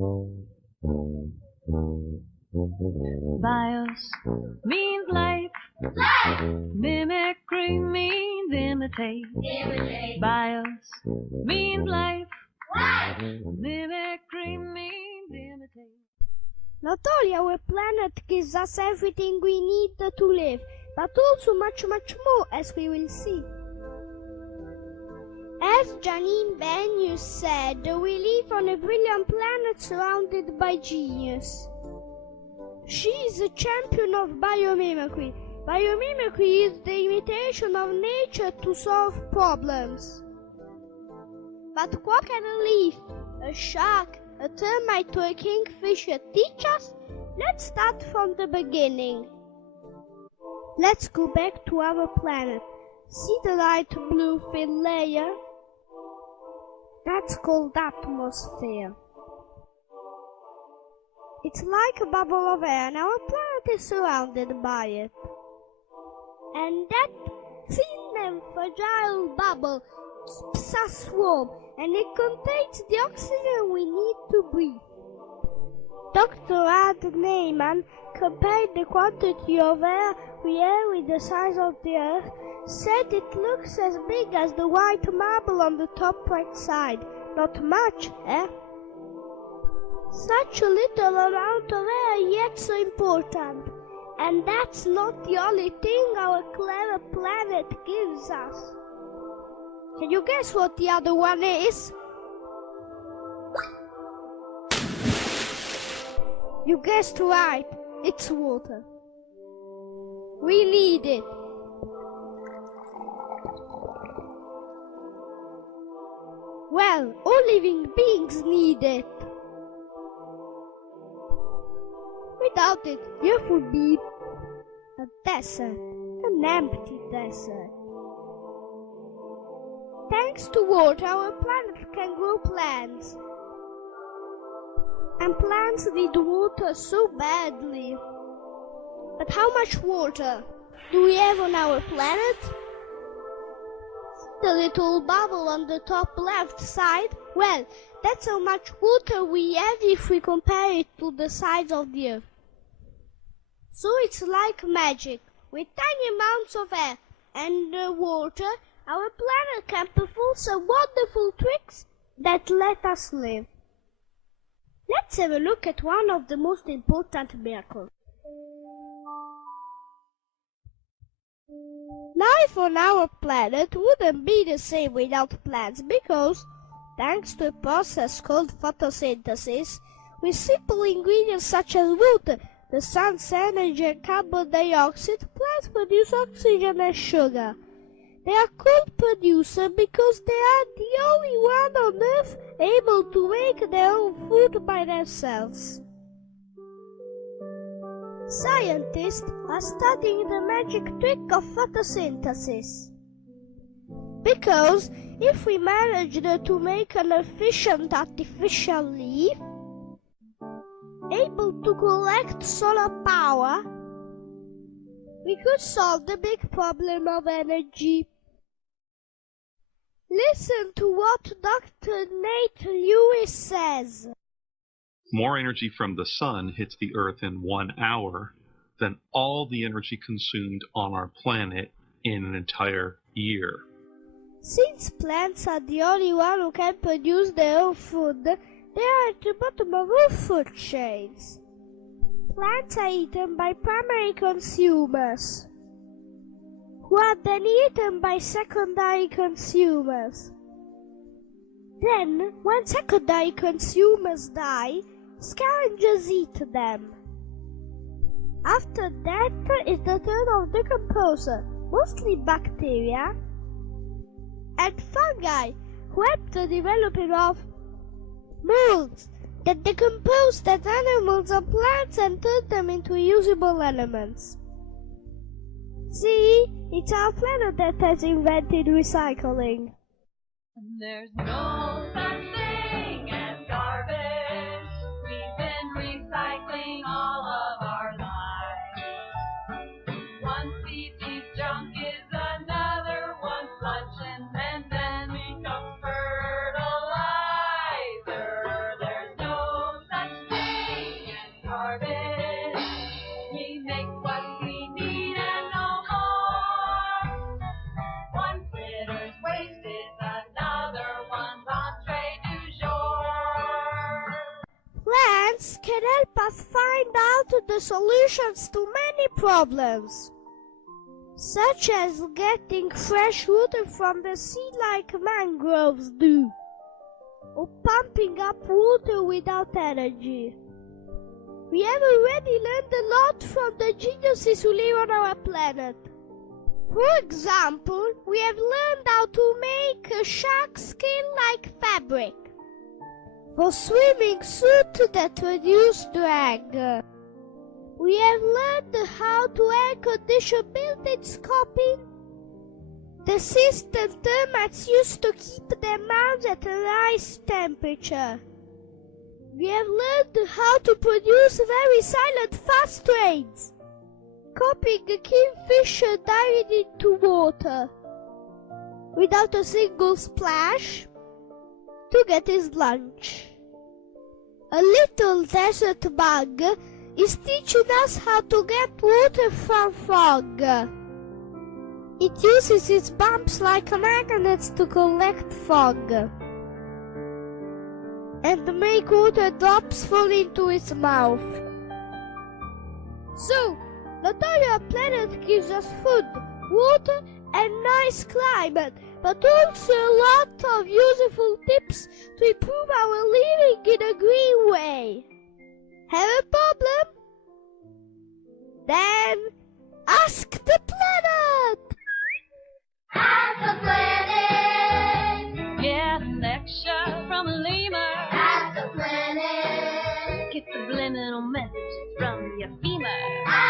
Bios means life. Mimicry means imitate. Bios means life. Mimicry means imitate. Not only our planet gives us everything we need to live, but also much, much more, as we will see. As Janine Benyus said, we live on a brilliant planet surrounded by genius. She is a champion of biomimicry. Biomimicry is the imitation of nature to solve problems. But what can a leaf, a shark, a termite or a kingfisher teach us? Let's start from the beginning. Let's go back to our planet. See the light blue thin layer? That's called atmosphere. It's like a bubble of air, and our planet is surrounded by it. And that thin and fragile bubble keeps us warm, and it contains the oxygen we need to breathe. Dr. Ad Neyman compared the quantity of air we have with the size of the Earth, said it looks as big as the white marble on the top right side. Not much, eh? Such a little amount of air, yet so important. And that's not the only thing our clever planet gives us. Can you guess what the other one is? You guessed right, it's water. We need it. Well, all living beings need it. Without it, Earth would be a desert, an empty desert. Thanks to water, our planet can grow plants. And plants need water so badly. But how much water do we have on our planet? The little bubble on the top left side? Well, that's how much water we have if we compare it to the size of the Earth. So it's like magic. With tiny amounts of air and water, our planet can perform some wonderful tricks that let us live. Let's have a look at one of the most important miracles. Life on our planet wouldn't be the same without plants because, thanks to a process called photosynthesis, with simple ingredients such as water, the sun's energy and carbon dioxide, plants produce oxygen and sugar. They are called producers because they are the only one on Earth able to make their own food by themselves. Scientists are studying the magic trick of photosynthesis. Because if we managed to make an efficient artificial leaf, able to collect solar power, we could solve the big problem of energy. Listen to what Dr. Nate Lewis says. More energy from the sun hits the Earth in 1 hour than all the energy consumed on our planet in an entire year. Since plants are the only one who can produce their own food, they are at the bottom of all food chains. Plants are eaten by primary consumers, who are then eaten by secondary consumers. Then, when secondary consumers die, scavengers eat them. After that is the turn of decomposer, mostly bacteria, and fungi, who help the development of molds that decompose dead animals and plants and turn them into usable elements. See, it's our planet that has invented recycling. There's no such thing as garbage. We've been recycling all of our lives. One species junk is another one's lunch, and then becomes fertilizer. There's no such science can help us find out the solutions to many problems, such as getting fresh water from the sea like mangroves do, or pumping up water without energy. We have already learned a lot from the geniuses who live on our planet. For example, we have learned how to make a shark skin-like fabric for swimming suit that reduce drag. We have learned how to air condition buildings copying the system termites use to keep their mounds at a nice temperature. We have learned how to produce very silent fast trains, copying a kingfisher diving into water without a single splash to get his lunch. A little desert bug is teaching us how to get water from fog. It uses its bumps like magnets to collect fog and make water drops fall into its mouth. So, not only our planet gives us food, water, and nice climate, but also a lot of useful tips to improve our living in a green way. Have a problem? Then ask the planet! Ask the planet. Get a lecture from a lemur. Ask the planet. Get subliminal message from your femur.